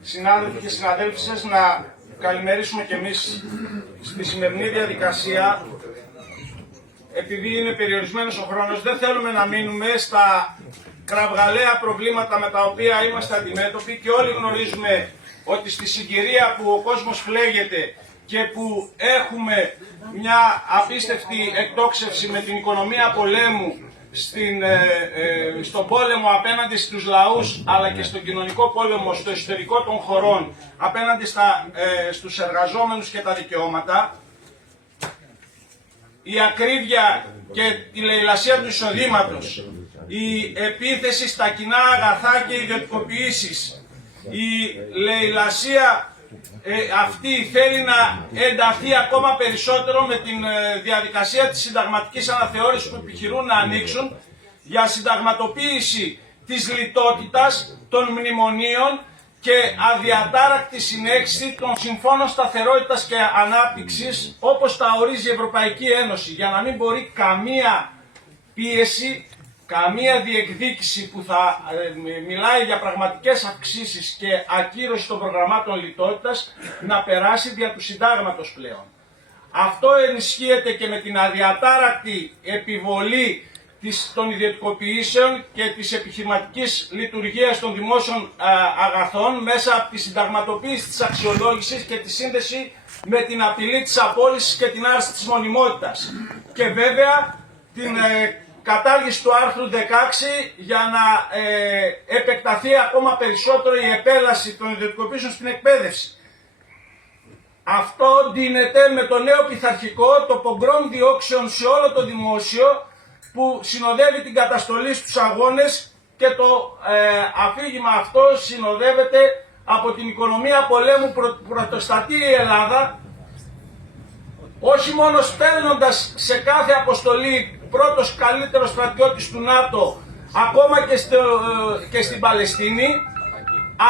συνάδελφοι και συναδέλφισες, να καλημερίσουμε και εμείς στη σημερινή διαδικασία. Επειδή είναι περιορισμένος ο χρόνος, δεν θέλουμε να μείνουμε στα κραυγαλαία προβλήματα με τα οποία είμαστε αντιμέτωποι και όλοι γνωρίζουμε ότι στη συγκυρία που ο κόσμος φλέγεται και που έχουμε μια απίστευτη εκτόξευση με την οικονομία πολέμου στον πόλεμο απέναντι στους λαούς, αλλά και στον κοινωνικό πόλεμο στο εσωτερικό των χωρών απέναντι στους εργαζόμενους και τα δικαιώματα, η ακρίβεια και η λαιλασία του εισοδήματος, η επίθεση στα κοινά αγαθά και ιδιωτικοποιήσεις, η λαιλασία αυτή θέλει να ενταθεί ακόμα περισσότερο με την διαδικασία της συνταγματικής αναθεώρησης που επιχειρούν να ανοίξουν για συνταγματοποίηση της λιτότητας, των μνημονίων και αδιατάρακτη συνέχιση των συμφώνων σταθερότητας και ανάπτυξης όπως τα ορίζει η Ευρωπαϊκή Ένωση, για να μην μπορεί καμία πίεση, καμία διεκδίκηση που θα μιλάει για πραγματικές αυξήσεις και ακύρωση των προγραμμάτων λιτότητας να περάσει δια του συντάγματος πλέον. Αυτό ενισχύεται και με την αδιατάρακτη επιβολή των ιδιωτικοποιήσεων και της επιχειρηματικής λειτουργίας των δημόσιων αγαθών μέσα από τη συνταγματοποίηση της αξιολόγησης και τη σύνδεση με την απειλή της απόλυσης και την άρση της μονιμότητας. Και βέβαια την κατάργηση του άρθρου 16 για να επεκταθεί ακόμα περισσότερο η επέλαση των ιδιωτικοποιήσεων στην εκπαίδευση. Αυτό ντύνεται με το νέο πειθαρχικό, το πογκρόμ διώξεων σε όλο το δημόσιο που συνοδεύει την καταστολή στους αγώνες και το αφήγημα αυτό συνοδεύεται από την οικονομία πολέμου που πρωτοστατεί η Ελλάδα, όχι μόνο στέλνοντας σε κάθε αποστολή πρώτος καλύτερος στρατιώτης του ΝΑΤΟ, ακόμα και στην Παλαιστίνη,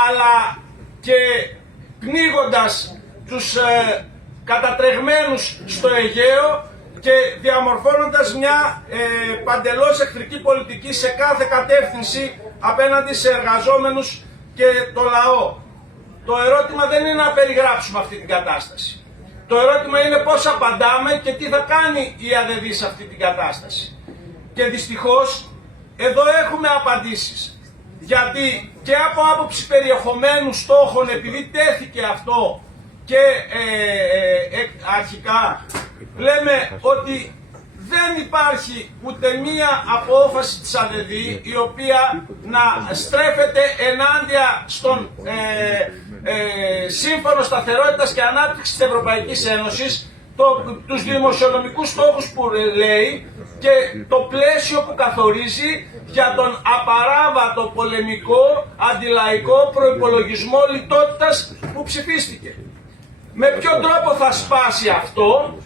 αλλά και πνίγοντας τους κατατρεγμένους στο Αιγαίο και διαμορφώνοντας μια παντελώς εχθρική πολιτική σε κάθε κατεύθυνση απέναντι σε εργαζόμενους και το λαό. Το ερώτημα δεν είναι να περιγράψουμε αυτή την κατάσταση. Το ερώτημα είναι πώς απαντάμε και τι θα κάνει η ΑΔΔ σε αυτή την κατάσταση. Και δυστυχώς εδώ έχουμε απαντήσεις. Γιατί και από άποψη περιεχομένου στόχων, επειδή τέθηκε αυτό και αρχικά, λέμε ότι δεν υπάρχει ούτε μία απόφαση της ΑΔΔ η οποία να στρέφεται ενάντια στον Σύμφωνο Σταθερότητας και Ανάπτυξης της Ευρωπαϊκής Ένωσης, τους δημοσιονομικούς στόχους που λέει και το πλαίσιο που καθορίζει για τον απαράβατο πολεμικό αντιλαϊκό προϋπολογισμό λιτότητας που ψηφίστηκε. Με ποιον τρόπο θα σπάσει αυτό,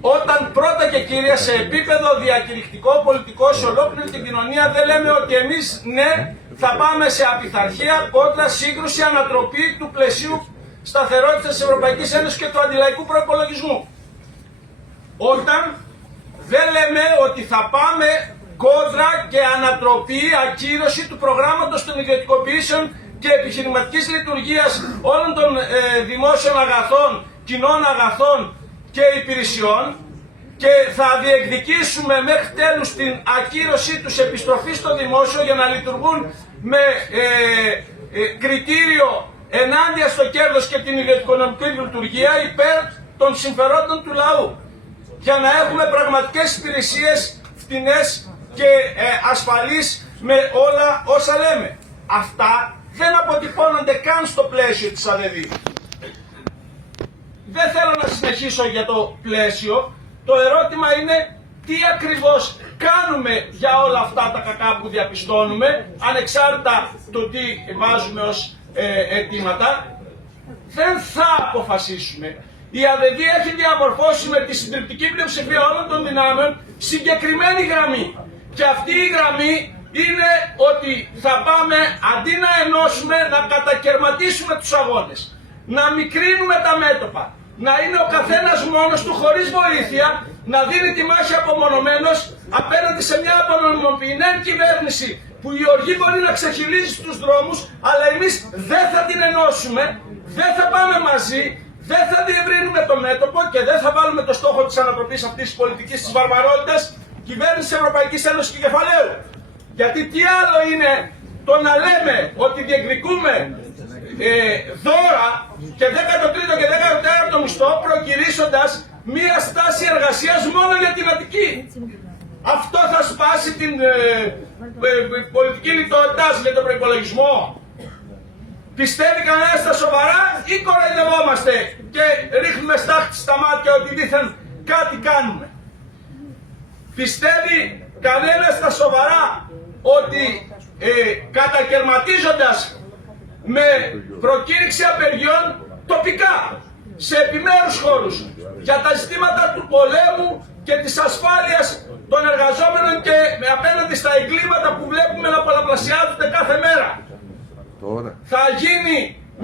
όταν πρώτα και κύρια σε επίπεδο διακηρυκτικό, πολιτικό, σε ολόκληρη την κοινωνία δεν λέμε ότι εμείς ναι θα πάμε σε απειθαρχία, κόντρα, σύγκρουση, ανατροπή του πλαισίου σταθερότητας της Ευρωπαϊκής Ένωσης και του αντιλαϊκού προϋπολογισμού. Όταν δεν λέμε ότι θα πάμε κόντρα και ανατροπή, ακύρωση του προγράμματος των ιδιωτικοποιήσεων και επιχειρηματικής λειτουργίας όλων των δημόσιων αγαθών, κοινών αγαθών και υπηρεσιών, και θα διεκδικήσουμε μέχρι τέλους την ακύρωσή τους, επιστροφή στο δημόσιο για να λειτουργούν με κριτήριο ενάντια στο κέρδος και την ιδιωτικονομική λειτουργία υπέρ των συμφερόντων του λαού, για να έχουμε πραγματικές υπηρεσίες φτηνές και ασφαλείς με όλα όσα λέμε. Αυτά δεν αποτυπώνονται καν στο πλαίσιο της ΑΔΔ. Δεν θέλω να συνεχίσω για το πλαίσιο. Το ερώτημα είναι τι ακριβώς κάνουμε για όλα αυτά τα κακά που διαπιστώνουμε, ανεξάρτητα το τι βάζουμε ως αιτήματα. Δεν θα αποφασίσουμε. Η ΑΔΔ έχει διαμορφώσει με τη συντριπτική πλειοψηφία όλων των δυνάμεων συγκεκριμένη γραμμή. Και αυτή η γραμμή είναι ότι θα πάμε, αντί να ενώσουμε, να κατακαιρματίσουμε τους αγώνες. Να μικρύνουμε τα μέτωπα. Να είναι ο καθένας μόνος του, χωρίς βοήθεια, να δίνει τη μάχη απομονωμένος απέναντι σε μια απονομοποιημένη κυβέρνηση που η οργή μπορεί να ξεχυλίζει στους δρόμους, αλλά εμείς δεν θα την ενώσουμε, δεν θα πάμε μαζί, δεν θα διευρύνουμε το μέτωπο και δεν θα βάλουμε το στόχο της ανατροπής αυτής της πολιτικής της βαρβαρότητας κυβέρνησης της Ευρωπαϊκής Ένωσης και κεφαλαίου. Γιατί τι άλλο είναι το να λέμε ότι διεκδικούμε δώρα και 13ο και 14ο μισθό προκυρήσοντας μία στάση εργασίας μόνο για την Αττική. Αυτό θα σπάσει την πολιτική λιτότητα για τον προϋπολογισμό. Πιστεύει κανένας στα σοβαρά ή κοροϊδευόμαστε και ρίχνουμε στάχτη στα μάτια ότι δήθεν κάτι κάνουμε? Πιστεύει κανένας στα σοβαρά ότι κατακαιρματίζοντας με προκήρυξη απεργιών τοπικά σε επιμέρους χώρους για τα ζητήματα του πολέμου και της ασφάλειας των εργαζόμενων και απέναντι στα εγκλήματα που βλέπουμε να πολλαπλασιάζονται κάθε μέρα, θα γίνει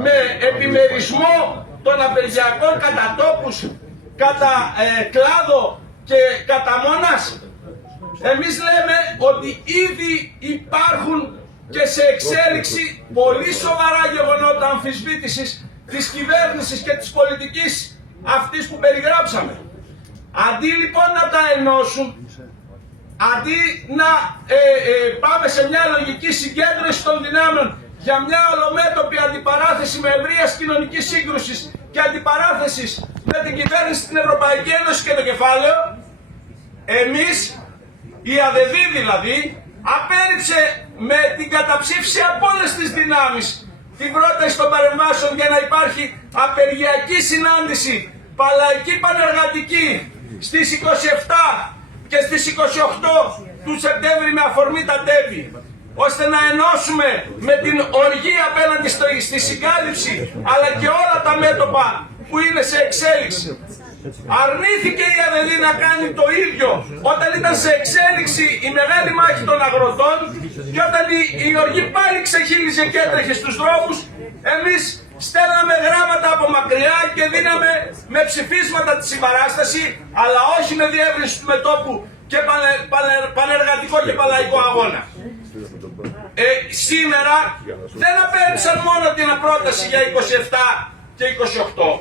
με επιμερισμό των απεργιακών κατά τόπους, κατά κλάδο και κατά μόνας? Εμείς λέμε ότι ήδη υπάρχουν και σε εξέλιξη πολύ σοβαρά γεγονότα αμφισβήτησης της κυβέρνησης και της πολιτικής αυτής που περιγράψαμε. Αντί λοιπόν να τα ενώσουν, αντί να πάμε σε μια λογική συγκέντρωση των δυνάμεων για μια ολομέτωπη αντιπαράθεση με ευρείας κοινωνικής σύγκρουσης και αντιπαράθεσης με την κυβέρνηση στην Ευρωπαϊκή Ένωση και το κεφάλαιο, εμείς, η ΑΔΔ δηλαδή, απέρριψε με την καταψήφιση από όλες τις δυνάμεις την πρόταση των παρεμβάσεων για να υπάρχει απεργιακή συνάντηση παλαϊκή πανεργατική στις 27 και στις 28 του Σεπτέμβρη με αφορμή τα τέμπη, ώστε να ενώσουμε με την οργή απέναντι στη συγκάλυψη αλλά και όλα τα μέτωπα που είναι σε εξέλιξη. Αρνήθηκε η ΑΔΔ να κάνει το ίδιο όταν ήταν σε εξέλιξη η μεγάλη μάχη των αγροτών και όταν η οργή πάλι ξεχύλιζε και έτρεχε στους δρόμους. Εμείς στέλναμε γράμματα από μακριά και δίναμε με ψηφίσματα τη συμπαράσταση, αλλά όχι με διεύρυνση του μετώπου και πανεργατικό και παλαϊκό αγώνα. Σήμερα δεν απέρριψαν μόνο την πρόταση για 27 και 28.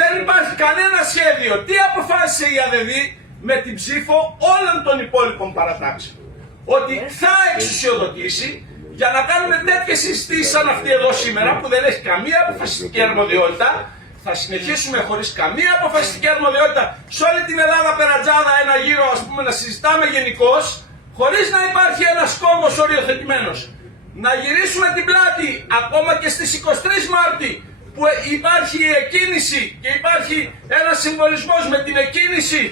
Δεν υπάρχει κανένα σχέδιο. Τι αποφάσισε η ΑΔΔ με την ψήφο όλων των υπόλοιπων παρατάξεων? Ότι θα εξουσιοδοτήσει για να κάνουμε τέτοιες συζητήσεις σαν αυτή εδώ σήμερα που δεν έχει καμία αποφασιστική αρμοδιότητα. Θα συνεχίσουμε χωρίς καμία αποφασιστική αρμοδιότητα σε όλη την Ελλάδα περατζάδα ένα γύρο, ας πούμε, να συζητάμε γενικώς, χωρίς να υπάρχει ένας κόμβος οριοθετημένος. Να γυρίσουμε την πλάτη ακόμα και στις 23 Μάρτη που υπάρχει η εκκίνηση και υπάρχει ένας συμβολισμός με την εκκίνηση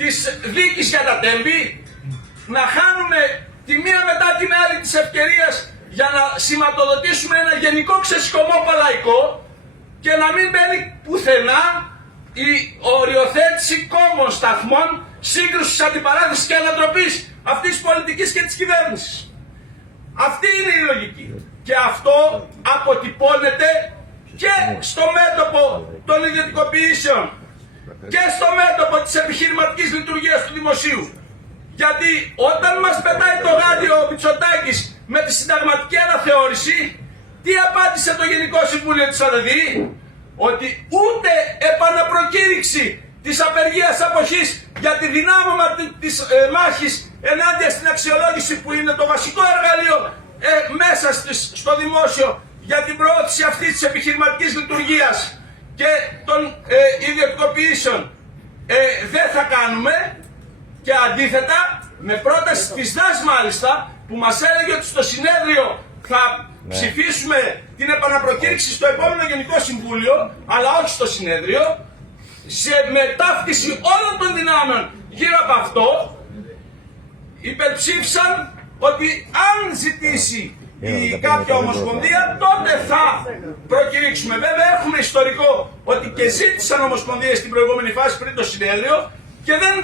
της δίκης για τα τέμπη, να χάνουμε τη μία μετά την άλλη της ευκαιρίας για να σηματοδοτήσουμε ένα γενικό ξεσηκωμό παλαϊκό και να μην μπαίνει πουθενά η οριοθέτηση κόμμων σταθμών σύγκρουσης, αντιπαράθεσης και ανατροπής αυτής της πολιτικής και της κυβέρνησης. Αυτή είναι η λογική και αυτό αποτυπώνεται και στο μέτωπο των ιδιωτικοποιήσεων και στο μέτωπο της επιχειρηματικής λειτουργίας του δημοσίου. Γιατί όταν μας πετάει το γάντιο ο Μητσοτάκης με τη συνταγματική αναθεώρηση, τι απάντησε το Γενικό Συμβούλιο της ΑΔΔ? Ότι ούτε επαναπροκήρυξη της απεργίας αποχής για τη δυνάμωμα της μάχης ενάντια στην αξιολόγηση που είναι το βασικό εργαλείο μέσα στο δημόσιο για την προώθηση αυτής της επιχειρηματικής λειτουργίας και των ιδιωτικοποιήσεων δεν θα κάνουμε. Και αντίθετα, με πρόταση της ΔΑΣ μάλιστα, που μας έλεγε ότι στο συνέδριο θα ψηφίσουμε την επαναπροκήρυξη στο επόμενο Γενικό Συμβούλιο, αλλά όχι στο συνέδριο, σε μετάφτιση όλων των δυνάμεων γύρω από αυτό, υπερψήφισαν ότι αν ζητήσει η κάποια ομοσπονδία, τότε θα προκηρύξουμε. Βέβαια, έχουμε ιστορικό ότι και ζήτησαν ομοσπονδίες στην προηγούμενη φάση πριν το συνέδριο και δεν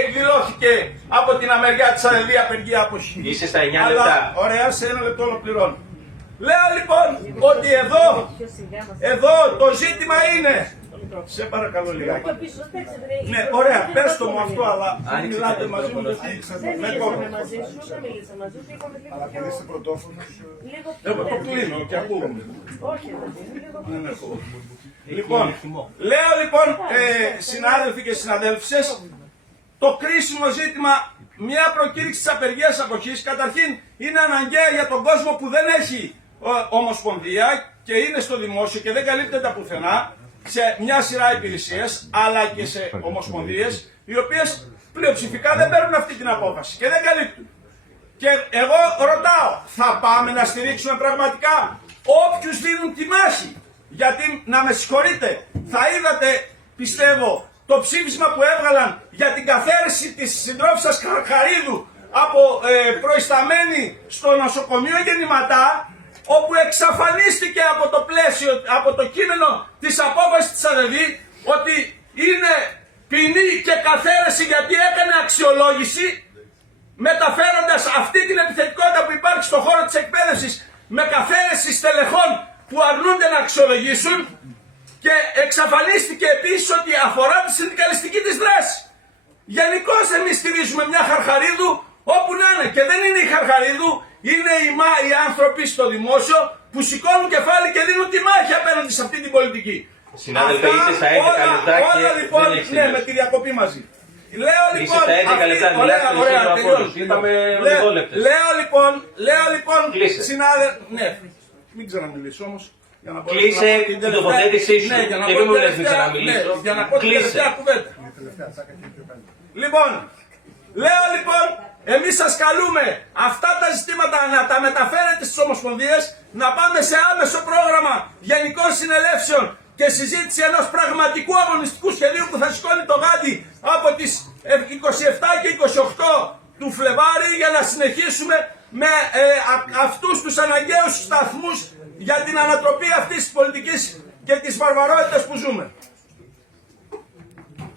εκδηλώθηκε από την αμεριά της ΑΔΔ απεργία αποχή. Είσαι στα 9 λεπτά. Αλλά, ωραία, σε 1 λεπτό ολοκληρώνω. Λέω λοιπόν ότι εδώ το ζήτημα είναι μικρόφωνο. Σε παρακαλώ λιγάκι. Το πίσω, Ναι, ωραία, πες το μου αυτό, αλλά αν μιλάτε μαζί μου, γιατί δεν με μιλήσαμε κόβω. μαζί σου, δεν μίλησα μαζί σου, είπαμε λίγο πιο... Λίγο πιο... Εγώ το κλείνω και ακούγομαι. Όχι, λίγο πιο... Λοιπόν, λέω λοιπόν, συνάδελφοι και συναδέλφισες, το κρίσιμο ζήτημα, μια προκήρυξη της απεργίας αποχής, καταρχήν είναι αναγκαία για τον κόσμο που δεν έχει ομοσπονδία και είναι στο δημόσιο και δεν καλύπτεται πουθενά, σε μια σειρά υπηρεσίες, αλλά και σε ομοσπονδίες, οι οποίες πλειοψηφικά δεν παίρνουν αυτή την απόφαση και δεν καλύπτουν. Και εγώ ρωτάω, θα πάμε να στηρίξουμε πραγματικά όποιους δίνουν τη μάχη? Γιατί, να με συγχωρείτε, θα είδατε, πιστεύω, το ψήφισμα που έβγαλαν για την καθαίρεση της συντρόφισσας Χαρχαρίδου από προϊσταμένη στο νοσοκομείο Γεννηματά, όπου εξαφανίστηκε από το πλαίσιο, από το κείμενο της απόφασης της ΑΔΔ, ότι είναι ποινή και καθαίρεση γιατί έκανε αξιολόγηση, μεταφέροντας αυτή την επιθετικότητα που υπάρχει στον χώρο της εκπαίδευσης με καθαίρεση στελεχών που αρνούνται να αξιολογήσουν, και εξαφανίστηκε επίσης ότι αφορά τη συνδικαλιστική της δράση. Γενικώς εμείς στηρίζουμε μια Χαρχαρίδου όπου να είναι, και δεν είναι η Χαρχαρίδου, είναι οι άνθρωποι στο δημόσιο που σηκώνουν κεφάλι και δίνουν τη μάχη απέναντι σε αυτή την πολιτική. Συνάδελφε, είστε στα 11 λεπτά και όλα λοιπόν, δεν έχεις ναι, τελειώσει. με τη διακοπή μαζί. Λέω λοιπόν, Είστε στα 11 λεπτά, μιλάτε περισσότερο από όλους. Είπαμε λεπτές. Λέω λοιπόν, Κλείσε. συνάδελφε, ναι, μην ξαναμιλήσω όμως. Κλείσε την τοποθέτησή σου Ναι, για να και πω μην μου λες μην τελευταία- ξαναμιλήσω. ναι, για να πω την Κλείσε. τελευταία κουβέντα. Λοιπόν, λέω λοιπόν, εμείς σας καλούμε αυτά τα ζητήματα να τα μεταφέρετε στις ομοσπονδίες, να πάμε σε άμεσο πρόγραμμα γενικών συνελεύσεων και συζήτηση ενός πραγματικού αγωνιστικού σχεδίου που θα σηκώνει το γάντι από τις 27 και 28 του Φλεβάρι, για να συνεχίσουμε με αυτούς τους αναγκαίους σταθμούς για την ανατροπή αυτής της πολιτικής και της βαρβαρότητας που ζούμε.